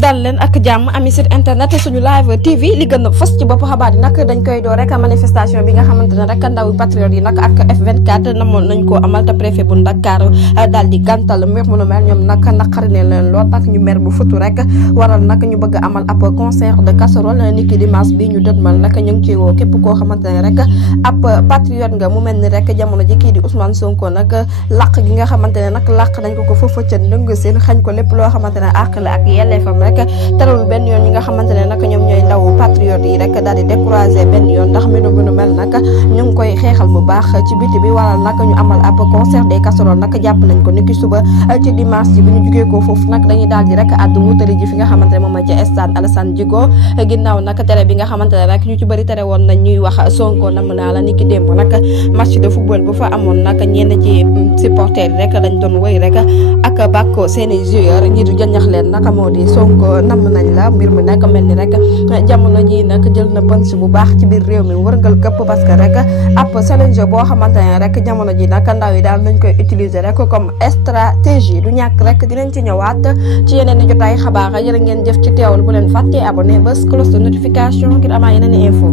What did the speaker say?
dal leen ak jàmm ami site internet suñu live TV li gën a fës ci bopp xabaar yi nag dañ koy door rek manifestation bi nga xamante ne rek ndaw patriote yi nag ak F24 namoon nañ koo amal te préfet bu Ndakaaru daal di gàntal mbir mu nu mel ñoom nag naqari ne leen lool tax ñu mer bu futu rek waral nag ñu bëgg amal ab concert de casserole ni ki dimanche bi ñu dëdmal nag ñu ngi ciy woo képp koo xamante ne rek ab patriote nga mu mel ni rek jamono ji kii di Ousmane Sonko nag làq gi nga xamante ne nag làq nañ ko foofa ca ndëng seen xañ ko lépp loo xamante ne àq la ak yelleefam rek terewul benn yoon ñi nga xamante ne nag ñoom ñooy ndaw patriote yi rek daal di découragé benn yoon ndax mbir bu nu mel nag ñu ngi koy xeexal bu baax ci biti bi waral nag ñu amal ab concert des casseroles nag jàpp nañ ko niki suba ci dimanche ji bi ñu jugee ko foofu nag dañuy daal di rek àddu wutali ji fi nga xamante ne moom mooy ca stade Alassane Djigo ginnaaw nag tere bi nga xamante ne rek ñu ci bëri tere woon nañ ñuy wax Sonko nam naa la niki démb nag match de football bu fa amoon nag ñenn ci supporters yi rek lañ doon wëy rek ak bàkko seeni joueurs ñi du jañax leen naka moo di Sonko nam nañ la mbir mi nag mel ni rek jamono ji nag jël na pënc bu baax ci biir réew mi wërngal këpp parce que rek ab challenge boo xamante ne rek jamono ji nag ndaw yi daal nañ koy utiliser rek comme stratégie du ñàkk rek dinañ ci ñëwaat ci yeneen i jotaay xabaar jërë ngeen jëf ci teewal bu leen fàttee abonné bés cloche de notification ngir amaa yeneen i info